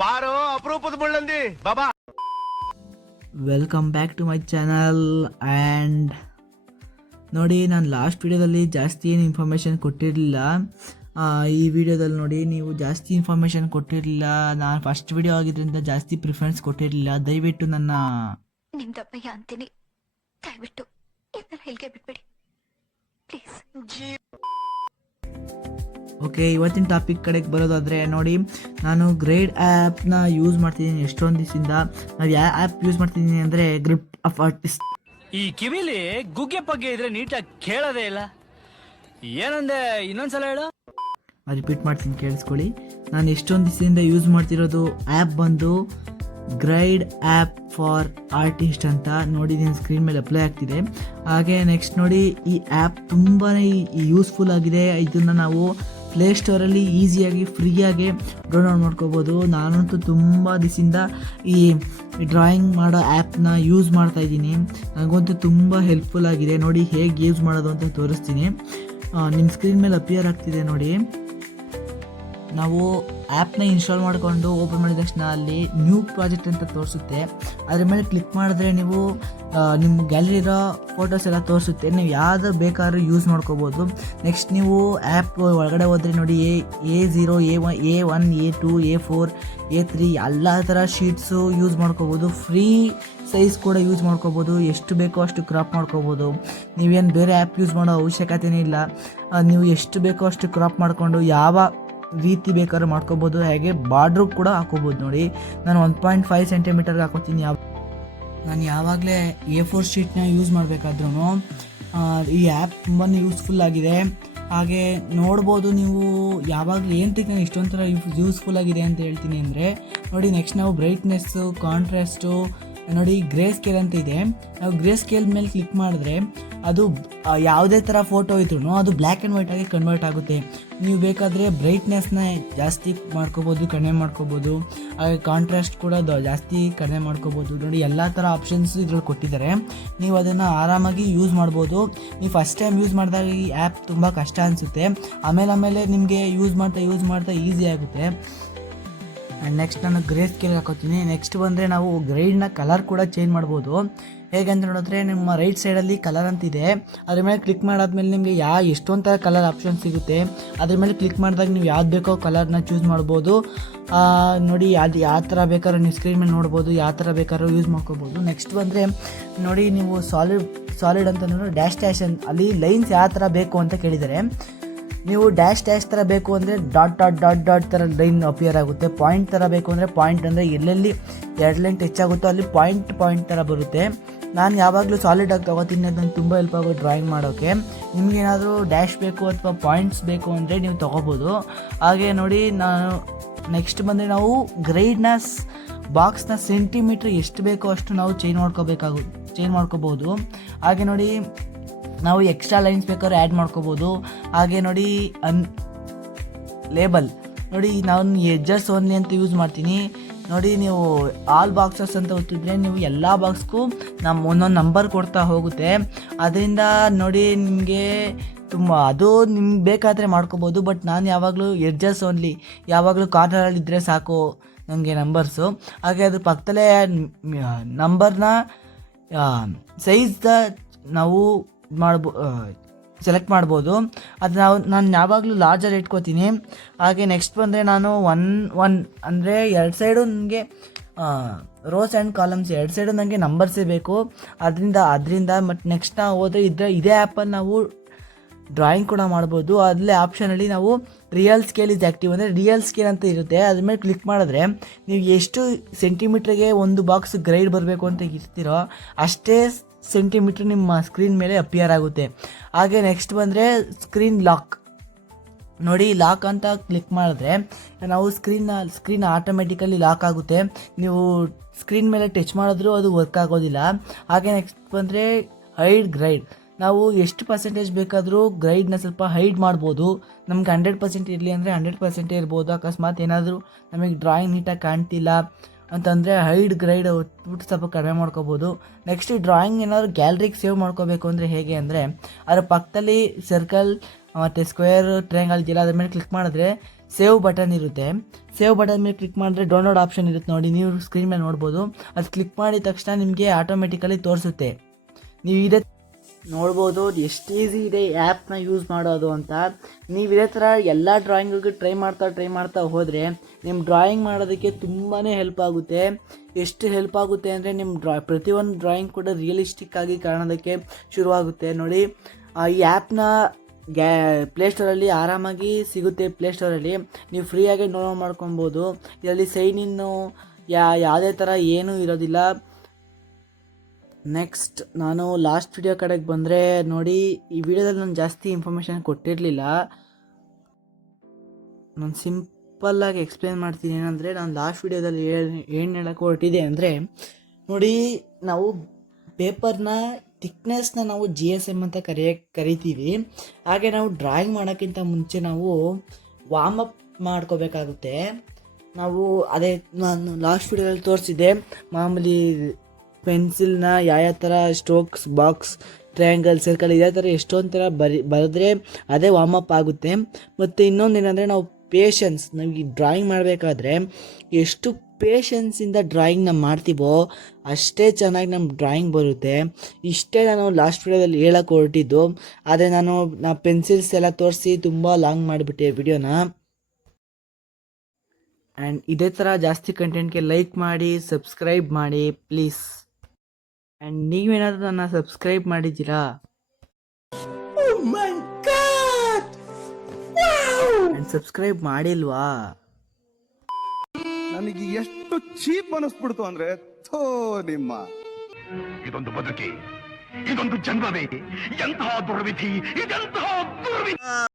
ಬಾರೋ ಅಪರೂಪದ ಮುಳ್ಳಂದಿ ಬಾಬಾ. Welcome back to my channel. And ನೋಡಿ, ನಾನು ಲಾಸ್ಟ್ ವಿಡಿಯೋದಲ್ಲಿ ಜಾಸ್ತಿ ಏನು ಇನ್ಫಾರ್ಮೇಷನ್ ಕೊಟ್ಟಿರಲಿಲ್ಲ. ಈ ವಿಡಿಯೋದಲ್ಲಿ ನೋಡಿ, ನೀವು ಜಾಸ್ತಿ ಇನ್ಫಾರ್ಮೇಷನ್ ಕೊಟ್ಟಿರಲಿಲ್ಲ. ನಾನು ಫಸ್ಟ್ ವಿಡಿಯೋ ಆಗಿದ್ದರಿಂದ ಜಾಸ್ತಿ ಪ್ರಿಫರೆನ್ಸ್ ಕೊಟ್ಟಿರಲಿಲ್ಲ. ದಯವಿಟ್ಟು ನನ್ನ ನಿಮ್ದಪ್ಪಯ್ಯ ಅಂತೀನಿ, ದಯವಿಟ್ಟು ಇದನ್ನ ಹೇಳಿಕೆ ಬಿಟ್ಬಿಡಿ ಪ್ಲೀಸ್. ಓಕೆ, ಇವತ್ತಿನ ಟಾಪಿಕ್ ಕಡೆಗೆ ಬರೋದಾದರೆ ನೋಡಿ, ನಾನು ಗ್ರೈಡ್ ಆ್ಯಪ್ನ ಯೂಸ್ ಮಾಡ್ತಿದ್ದೀನಿ ಎಷ್ಟೊಂದು ದಿವಸದಿಂದ. ನಾವು ಯಾವ ಆ್ಯಪ್ ಯೂಸ್ ಮಾಡ್ತಿದ್ದೀನಿ ಅಂದರೆ ಗ್ರಿಪ್ ಆಫ್ ಆರ್ಟಿಸ್ಟ್. ಈ ಕಿವಿಲಿ ಗುಗ್ಗೆ ಪಗ್ಗೆ ಇದ್ರೆ ನೀಟಾಗಿ ಕೇಳೋದೇ ಇಲ್ಲ. ಏನಂದೆ, ಇನ್ನೊಂದ್ಸಲ ಹೇಳು. ರಿಪೀಟ್ ಮಾಡ್ತೀನಿ, ಕೇಳಿಸ್ಕೊಳ್ಳಿ. ನಾನು ಎಷ್ಟೊಂದು ದಿವಸದಿಂದ ಯೂಸ್ ಮಾಡ್ತಿರೋದು ಆ್ಯಪ್ ಬಂದು ಗ್ರೈಡ್ ಆ್ಯಪ್ ಫಾರ್ ಆರ್ಟಿಸ್ಟ್ ಅಂತ ನೋಡಿ, ನಿಮ್ಮ ಸ್ಕ್ರೀನ್ ಮೇಲೆ ಅಪ್ಲೈ ಆಗ್ತಿದೆ. ಹಾಗೆ ನೆಕ್ಸ್ಟ್ ನೋಡಿ, ಈ ಆ್ಯಪ್ ತುಂಬಾ ಯೂಸ್ಫುಲ್ ಆಗಿದೆ. ಇದನ್ನು ನಾವು ಪ್ಲೇಸ್ಟೋರಲ್ಲಿ ಈಸಿಯಾಗಿ ಫ್ರೀಯಾಗಿ ಡೌನ್ಲೋಡ್ ಮಾಡ್ಕೋಬೋದು. ನಾನಂತೂ ತುಂಬ ದಿವಸದಿಂದ ಈ ಡ್ರಾಯಿಂಗ್ ಮಾಡೋ ಆ್ಯಪ್ನ ಯೂಸ್ ಮಾಡ್ತಾಯಿದ್ದೀನಿ. ನನಗಂತೂ ತುಂಬ ಹೆಲ್ಪ್ಫುಲ್ ಆಗಿದೆ. ನೋಡಿ ಹೇಗೆ ಯೂಸ್ ಮಾಡೋದು ಅಂತ ತೋರಿಸ್ತೀನಿ. ನಿಮ್ಮ ಸ್ಕ್ರೀನ್ ಮೇಲೆ ಅಪಿಯರ್ ಆಗ್ತಿದೆ ನೋಡಿ. ನಾವು ಆ್ಯಪ್ನ ಇನ್ಸ್ಟಾಲ್ ಮಾಡಿಕೊಂಡು ಓಪನ್ ಮಾಡಿದ ತಕ್ಷಣ ಅಲ್ಲಿ ನ್ಯೂ ಪ್ರಾಜೆಕ್ಟ್ ಅಂತ ತೋರಿಸುತ್ತೆ. ಅದ್ರ ಮೇಲೆ ಕ್ಲಿಕ್ ಮಾಡಿದ್ರೆ ನೀವು ನಿಮ್ಮ ಗ್ಯಾಲರಿರೋ ಫೋಟೋಸ್ ಎಲ್ಲ ತೋರಿಸುತ್ತೆ. ನೀವು ಯಾವ್ದು ಬೇಕಾದ್ರೂ ಯೂಸ್ ಮಾಡ್ಕೋಬೋದು. ನೆಕ್ಸ್ಟ್ ನೀವು ಆ್ಯಪ್ ಒಳಗಡೆ ಹೋದರೆ ನೋಡಿ, A0, A1, A2, A4, A3 ಎಲ್ಲ ಥರ ಶೀಟ್ಸು ಯೂಸ್ ಮಾಡ್ಕೋಬೋದು. ಫ್ರೀ ಸೈಜ್ ಕೂಡ ಯೂಸ್ ಮಾಡ್ಕೋಬೋದು. ಎಷ್ಟು ಬೇಕೋ ಅಷ್ಟು ಕ್ರಾಪ್ ಮಾಡ್ಕೋಬೋದು. ನೀವೇನು ಬೇರೆ ಆ್ಯಪ್ ಯೂಸ್ ಮಾಡೋ ಅವಶ್ಯಕತೆಯೇ ಇಲ್ಲ. ನೀವು ಎಷ್ಟು ಬೇಕೋ ಅಷ್ಟು ಕ್ರಾಪ್ ಮಾಡಿಕೊಂಡು ಯಾವ ರೀತಿ ಬೇಕಾದ್ರೂ ಮಾಡ್ಕೋಬೋದು. ಹಾಗೆ ಬಾರ್ಡ್ರು ಕೂಡ ಹಾಕೋಬೋದು. ನೋಡಿ, ನಾನು 1.5 ಸೆಂಟಿಮೀಟರ್ಗೆ ಹಾಕೋತೀನಿ. ನಾನು ಯಾವಾಗಲೇ A4 ಶೀಟ್ನ ಯೂಸ್ ಮಾಡಬೇಕಾದ್ರೂ ಈ ಆ್ಯಪ್ ತುಂಬಾ ಯೂಸ್ಫುಲ್ ಆಗಿದೆ. ಹಾಗೆ ನೋಡ್ಬೋದು ನೀವು ಯಾವಾಗಲೂ ಏನಂತಕ್ಕೆ ನಾನು ಇಷ್ಟೊಂದು ಥರ ಯೂಸ್ಫುಲ್ ಆಗಿದೆ ಅಂತ ಹೇಳ್ತೀನಿ ಅಂದರೆ ನೋಡಿ, ನೆಕ್ಸ್ಟ್ ನಾವು ಬ್ರೈಟ್ನೆಸ್ಸು, ಕಾಂಟ್ರಾಸ್ಟು, ನೋಡಿ ಗ್ರೇ ಸ್ಕೇಲ್ ಅಂತ ಇದೆ. ನಾವು ಗ್ರೇ ಸ್ಕೇಲ್ ಮೇಲೆ ಕ್ಲಿಕ್ ಮಾಡಿದ್ರೆ ಅದು ಯಾವುದೇ ಥರ ಫೋಟೋ ಇದ್ರೂ ಅದು ಬ್ಲ್ಯಾಕ್ ಆ್ಯಂಡ್ ವೈಟ್ ಆಗಿ ಕನ್ವರ್ಟ್ ಆಗುತ್ತೆ. ನೀವು ಬೇಕಾದರೆ ಬ್ರೈಟ್ನೆಸ್ನ ಜಾಸ್ತಿ ಮಾಡ್ಕೋಬೋದು, ಕಡಿಮೆ ಮಾಡ್ಕೋಬೋದು. ಹಾಗೆ ಕಾಂಟ್ರಾಸ್ಟ್ ಕೂಡ ಜಾಸ್ತಿ ಕಡಿಮೆ ಮಾಡ್ಕೋಬೋದು. ನೋಡಿ, ಎಲ್ಲ ಥರ ಆಪ್ಷನ್ಸ್ ಇದ್ರಲ್ಲಿ ಕೊಟ್ಟಿದ್ದಾರೆ. ನೀವು ಅದನ್ನು ಆರಾಮಾಗಿ ಯೂಸ್ ಮಾಡ್ಬೋದು. ನೀವು ಫಸ್ಟ್ ಟೈಮ್ ಯೂಸ್ ಮಾಡಿದಾಗ ಈ ಆ್ಯಪ್ ತುಂಬ ಕಷ್ಟ ಅನಿಸುತ್ತೆ. ಆಮೇಲೆ ನಿಮಗೆ ಯೂಸ್ ಮಾಡ್ತಾ ಈಸಿ ಆಗುತ್ತೆ. ಆ್ಯಂಡ್ ನೆಕ್ಸ್ಟ್ ನಾನು ಗ್ರೇ ಸ್ಕೇಲ್ ಹಾಕೋತೀನಿ. ನೆಕ್ಸ್ಟ್ ಬಂದರೆ ನಾವು ಗ್ರೈಡ್ನ ಕಲರ್ ಕೂಡ ಚೇಂಜ್ ಮಾಡ್ಬೋದು. ಹೇಗೆ ಅಂತ ನೋಡಿದ್ರೆ, ನಿಮ್ಮ ರೈಟ್ ಸೈಡಲ್ಲಿ ಕಲರ್ ಅಂತಿದೆ. ಅದ್ರ ಮೇಲೆ ಕ್ಲಿಕ್ ಮಾಡಾದ್ಮೇಲೆ ನಿಮಗೆ ಎಷ್ಟೊಂದು ಥರ ಕಲರ್ ಆಪ್ಷನ್ ಸಿಗುತ್ತೆ. ಅದ್ರ ಮೇಲೆ ಕ್ಲಿಕ್ ಮಾಡಿದಾಗ ನೀವು ಯಾವ್ದು ಬೇಕೋ ಕಲರ್ನ ಚೂಸ್ ಮಾಡ್ಬೋದು. ನೋಡಿ, ಅದು ಯಾವ ಥರ ಬೇಕಾದ್ರೂ ನೀವು ಸ್ಕ್ರೀನ್ ಮೇಲೆ ನೋಡ್ಬೋದು, ಯಾವ ಥರ ಬೇಕಾದ್ರೂ ಯೂಸ್ ಮಾಡ್ಕೋಬೋದು. ನೆಕ್ಸ್ಟ್ ಬಂದರೆ ನೋಡಿ, ನೀವು ಸಾಲಿಡ್ ಅಂತ ನೋಡಿ ಡ್ಯಾಶ್ ಅಲ್ಲಿ ಲೈನ್ಸ್ ಯಾವ ಥರ ಬೇಕು ಅಂತ ಕೇಳಿದ್ದಾರೆ. ನೀವು ಡ್ಯಾಶ್ ಥರ ಬೇಕು ಅಂದರೆ ಡಾಟ್ ಥರ ಲೈನ್ ಅಪಿಯರ್ ಆಗುತ್ತೆ. ಪಾಯಿಂಟ್ ಥರ ಬೇಕು ಅಂದರೆ ಪಾಯಿಂಟ್, ಅಂದರೆ ಎಲ್ಲೆಲ್ಲಿ ಎರಡು ಲೈನ್ ಟಚ್ ಆಗುತ್ತೋ ಅಲ್ಲಿ ಪಾಯಿಂಟ್ ಥರ ಬರುತ್ತೆ. ನಾನು ಯಾವಾಗಲೂ ಸಾಲಿಡಾಗಿ ತೊಗೋತೀನಿ. ಅದು ನಂಗೆ ತುಂಬ ಹೆಲ್ಪ್ ಆಗೋದು ಡ್ರಾಯಿಂಗ್ ಮಾಡೋಕ್ಕೆ. ನಿಮಗೇನಾದರೂ ಡ್ಯಾಶ್ ಬೇಕು ಅಥವಾ ಪಾಯಿಂಟ್ಸ್ ಬೇಕು ಅಂದರೆ ನೀವು ತೊಗೋಬೋದು. ಹಾಗೆ ನೋಡಿ, ನಾನು ನೆಕ್ಸ್ಟ್ ಬಂದರೆ ನಾವು ಗ್ರೈಡ್ನ ಬಾಕ್ಸ್ನ ಸೆಂಟಿಮೀಟ್ರ್ ಎಷ್ಟು ಬೇಕೋ ಅಷ್ಟು ನಾವು ಚೇಂಜ್ ಮಾಡ್ಕೋಬೋದು. ಹಾಗೆ ನೋಡಿ, ನಾವು ಎಕ್ಸ್ಟ್ರಾ ಲೈನ್ಸ್ ಬೇಕಾದ್ರೆ ಆ್ಯಡ್ ಮಾಡ್ಕೋಬೋದು. ಹಾಗೆ ನೋಡಿ, ಲೇಬಲ್ ನೋಡಿ, ನಾನು ಎಡ್ಜಸ್ ಓನ್ಲಿ ಅಂತ ಯೂಸ್ ಮಾಡ್ತೀನಿ. ನೋಡಿ, ನೀವು ಆಲ್ ಬಾಕ್ಸಸ್ ಅಂತ ಒತ್ತಿದ್ರೆ ನೀವು ಎಲ್ಲ ಬಾಕ್ಸ್ಗೂ ಒಂದೊಂದು ನಂಬರ್ ಕೊಡ್ತಾ ಹೋಗುತ್ತೆ. ಅದರಿಂದ ನೋಡಿ, ನಿಮಗೆ ಅದು ನಿಮ್ಗೆ ಬೇಕಾದರೆ ಮಾಡ್ಕೋಬೋದು. ಬಟ್ ನಾನು ಯಾವಾಗಲೂ ಎಡ್ಜಸ್ ಓನ್ಲಿ, ಯಾವಾಗಲೂ ಕಾರ್ನರಲ್ಲಿದ್ದರೆ ಸಾಕು ನನಗೆ ನಂಬರ್ಸು. ಹಾಗೆ ಅದ್ರ ಪಕ್ಕದಲ್ಲೇ ನಂಬರ್ನ ಸೈಜ್ದ ನಾವು ಸೆಲೆಕ್ಟ್ ಮಾಡ್ಬೋದು. ಅದು ನಾನು ಯಾವಾಗಲೂ ಲಾರ್ಜರ್ ಇಟ್ಕೋತೀನಿ. ಹಾಗೆ ನೆಕ್ಸ್ಟ್ ಬಂದರೆ ನಾನು ಒನ್ ಅಂದರೆ ಎರಡು ಸೈಡು ನನಗೆ ರೋಸ್ ಆ್ಯಂಡ್ ಕಾಲಮ್ಸ್ ಎರಡು ಸೈಡು ನನಗೆ ನಂಬರ್ಸೇ ಬೇಕು. ಅದರಿಂದ ಮತ್ತು ನೆಕ್ಸ್ಟ್ ನಾವು ಹೋದರೆ ಇದೇ ಆ್ಯಪಲ್ಲಿ ನಾವು ಡ್ರಾಯಿಂಗ್ ಕೂಡ ಮಾಡ್ಬೋದು. ಅಲ್ಲೇ ಆಪ್ಷನಲ್ಲಿ ನಾವು ರಿಯಲ್ ಸ್ಕೇಲ್ ಇಸ್ ಆ್ಯಕ್ಟಿವ್ ಅಂದರೆ ರಿಯಲ್ ಸ್ಕೇಲ್ ಅಂತ ಇರುತ್ತೆ. ಅದ್ರ ಮೇಲೆ ಕ್ಲಿಕ್ ಮಾಡಿದ್ರೆ ನೀವು ಎಷ್ಟು ಸೆಂಟಿಮೀಟ್ರಿಗೆ ಒಂದು ಬಾಕ್ಸ್ ಗ್ರೈಡ್ ಬರಬೇಕು ಅಂತ ಇರ್ತೀರೋ ಅಷ್ಟೇ ಸೆಂಟಿಮೀಟ್ರ್ ನಿಮ್ಮ ಸ್ಕ್ರೀನ್ ಮೇಲೆ ಅಪಿಯರ್ ಆಗುತ್ತೆ. ಹಾಗೆ ನೆಕ್ಸ್ಟ್ ಬಂದರೆ ಸ್ಕ್ರೀನ್ ಲಾಕ್ ನೋಡಿ, ಲಾಕ್ ಅಂತ ಕ್ಲಿಕ್ ಮಾಡಿದ್ರೆ ನಾವು ಸ್ಕ್ರೀನ್ ಆಟೋಮೆಟಿಕಲಿ ಲಾಕ್ ಆಗುತ್ತೆ. ನೀವು ಸ್ಕ್ರೀನ್ ಮೇಲೆ ಟಚ್ ಮಾಡಿದ್ರೂ ಅದು ವರ್ಕ್ ಆಗೋದಿಲ್ಲ. ಹಾಗೆ ನೆಕ್ಸ್ಟ್ ಬಂದರೆ ಹೈಡ್ ಗ್ರೈಡ್. ನಾವು ಎಷ್ಟು ಪರ್ಸೆಂಟೇಜ್ ಬೇಕಾದರೂ ಗ್ರೈಡ್ನ ಸ್ವಲ್ಪ ಹೈಡ್ ಮಾಡ್ಬೋದು. ನಮ್ಗೆ 100% ಇರಲಿ ಅಂದರೆ 100% ಇರ್ಬೋದು. ಅಕಸ್ಮಾತ್ ಏನಾದರೂ ನಮಗೆ ಡ್ರಾಯಿಂಗ್ ನೀಟಾಗಿ ಕಾಣ್ತಿಲ್ಲ ಅಂತಂದರೆ ಹೈಡ್ ಗ್ರೈಡ್ ಹೊತ್ಬಿಟ್ಟು ಸ್ವಲ್ಪ ಕಡಿಮೆ ಮಾಡ್ಕೋಬೋದು. ನೆಕ್ಸ್ಟ್ ಈ ಡ್ರಾಯಿಂಗ್ ಏನಾದ್ರು ಗ್ಯಾಲರಿಗೆ ಸೇವ್ ಮಾಡ್ಕೋಬೇಕು ಅಂದರೆ ಹೇಗೆ ಅಂದರೆ ಅದರ ಪಕ್ಕದಲ್ಲಿ ಸರ್ಕಲ್ ಮತ್ತು ಸ್ಕ್ವೇರ್ ಟ್ರಯಾಂಗಲ್ ಇದೆಯಲ್ಲ ಅದ್ರ ಮೇಲೆ ಕ್ಲಿಕ್ ಮಾಡಿದ್ರೆ ಸೇವ್ ಬಟನ್ ಇರುತ್ತೆ. ಸೇವ್ ಬಟನ್ ಮೇಲೆ ಕ್ಲಿಕ್ ಮಾಡಿದ್ರೆ ಡೌನ್ಲೋಡ್ ಆಪ್ಷನ್ ಇರುತ್ತೆ ನೋಡಿ, ನೀವು ಸ್ಕ್ರೀನ್ ಮೇಲೆ ನೋಡ್ಬೋದು. ಅದು ಕ್ಲಿಕ್ ಮಾಡಿದ ತಕ್ಷಣ ನಿಮಗೆ ಆಟೋಮೆಟಿಕಲಿ ತೋರಿಸುತ್ತೆ. ನೀವು ಇದೇ ನೋಡ್ಬೋದು ಎಷ್ಟು ಈಸಿ ಇದೆ ಈ ಆ್ಯಪ್ನ ಯೂಸ್ ಮಾಡೋದು ಅಂತ. ನೀವು ಇದೇ ಥರ ಎಲ್ಲ ಡ್ರಾಯಿಂಗಿಗೂ ಟ್ರೈ ಮಾಡ್ತಾ ಹೋದರೆ ನಿಮ್ಮ ಡ್ರಾಯಿಂಗ್ ಮಾಡೋದಕ್ಕೆ ತುಂಬಾ ಹೆಲ್ಪ್ ಆಗುತ್ತೆ. ಎಷ್ಟು ಹೆಲ್ಪ್ ಆಗುತ್ತೆ ಅಂದರೆ ನಿಮ್ಮ ಪ್ರತಿಯೊಂದು ಡ್ರಾಯಿಂಗ್ ಕೂಡ ರಿಯಲಿಸ್ಟಿಕ್ ಆಗಿ ಕಾಣೋದಕ್ಕೆ ಶುರುವಾಗುತ್ತೆ ನೋಡಿ. ಈ ಆ್ಯಪ್ನ ಪ್ಲೇಸ್ಟೋರಲ್ಲಿ ಆರಾಮಾಗಿ ಸಿಗುತ್ತೆ. ಪ್ಲೇಸ್ಟೋರಲ್ಲಿ ನೀವು ಫ್ರೀಯಾಗಿ ಡೌನ್ಲೋಡ್ ಮಾಡ್ಕೊಬೋದು. ಇದರಲ್ಲಿ ಸೈನ್ ಇನ್ನು ಯಾವುದೇ ಥರ ಏನೂ ಇರೋದಿಲ್ಲ. ನೆಕ್ಸ್ಟ್ ನಾನು ಲಾಸ್ಟ್ ವಿಡಿಯೋ ಕಡೆಗೆ ಬಂದರೆ ನೋಡಿ, ಈ ವಿಡಿಯೋದಲ್ಲಿ ನಾನು ಜಾಸ್ತಿ ಇನ್ಫಾರ್ಮೇಷನ್ ಕೊಟ್ಟಿರಲಿಲ್ಲ. ನಾನು ಸಿಂಪಲ್ಲಾಗಿ ಎಕ್ಸ್ಪ್ಲೇನ್ ಮಾಡ್ತೀನಿ. ಏನಂದರೆ ನಾನು ಲಾಸ್ಟ್ ವಿಡಿಯೋದಲ್ಲಿ ಏನು ಹೇಳೋಕ್ಕೆ ಹೊರಟಿದೆ ಅಂದರೆ ನೋಡಿ, ನಾವು ಪೇಪರ್ನ ಥಿಕ್ನೆಸ್ನ ನಾವು GSM ಅಂತ ಕರಿತೀವಿ. ಹಾಗೆ ನಾವು ಡ್ರಾಯಿಂಗ್ ಮಾಡೋಕ್ಕಿಂತ ಮುಂಚೆ ನಾವು ವಾರ್ಮಪ್ ಮಾಡ್ಕೋಬೇಕಾಗುತ್ತೆ. ನಾವು ಅದೇ ನಾನು ಲಾಸ್ಟ್ ವಿಡಿಯೋದಲ್ಲಿ ತೋರಿಸಿದ್ದೆ, ಮಾಮೂಲಿ ಪೆನ್ಸಿಲ್ನ ಯಾವ ಥರ ಸ್ಟ್ರೋಕ್ಸ್, ಬಾಕ್ಸ್, ಟ್ರಯಾಂಗಲ್, ಸರ್ಕಲ್ ಇದೇ ಥರ ಎಷ್ಟೊಂದು ಥರ ಬರೆದ್ರೆ ಅದೇ ವಾರ್ಮಪ್ ಆಗುತ್ತೆ. ಮತ್ತು ಇನ್ನೊಂದು ಏನಂದರೆ ನಾವು ಪೇಷನ್ಸ್, ನಾವು ಈ ಡ್ರಾಯಿಂಗ್ ಮಾಡಬೇಕಾದ್ರೆ ಎಷ್ಟು ಪೇಷನ್ಸಿಂದ ಡ್ರಾಯಿಂಗ್ನ ಮಾಡ್ತೀವೋ ಅಷ್ಟೇ ಚೆನ್ನಾಗಿ ನಮ್ಮ ಡ್ರಾಯಿಂಗ್ ಬರುತ್ತೆ. ಇಷ್ಟೇ ನಾನು ಲಾಸ್ಟ್ ವಿಡಿಯೋದಲ್ಲಿ ಹೇಳೋಕ್ಕೆ ಹೊರಟಿದ್ದು. ಆದರೆ ನಾನು ಪೆನ್ಸಿಲ್ಸ್ ಎಲ್ಲ ತೋರಿಸಿ ತುಂಬ ಲಾಂಗ್ ಮಾಡಿಬಿಟ್ಟೆ ವಿಡಿಯೋನ. ಆ್ಯಂಡ್ ಇದೇ ಥರ ಜಾಸ್ತಿ ಕಂಟೆಂಟ್ಗೆ ಲೈಕ್ ಮಾಡಿ, ಸಬ್ಸ್ಕ್ರೈಬ್ ಮಾಡಿ ಪ್ಲೀಸ್. ಆ್ಯಂಡ್ ನೀವೇನಾದರೂ ನನ್ನ ಸಬ್ಸ್ಕ್ರೈಬ್ ಮಾಡಿದ್ದೀರಾ? ಆ್ಯಂಡ್ ಸಬ್ಸ್ಕ್ರೈಬ್ ಮಾಡಿಲ್ವಾ? ನನಗೆ ಎಷ್ಟು ಚೀಪ್ ಅನಿಸ್ಬಿಡ್ತು ಅಂದ್ರೆ ಥೋ ನಿಮ್ಮ ಇದೊಂದು ಬದುಕಿ, ಇದೊಂದು ಜನ್ಮವೇ, ಎಂತಹ ದುರ್ವಿಧಿ, ಇದೆಂತಹ ದುರ್ವಿಧಿ.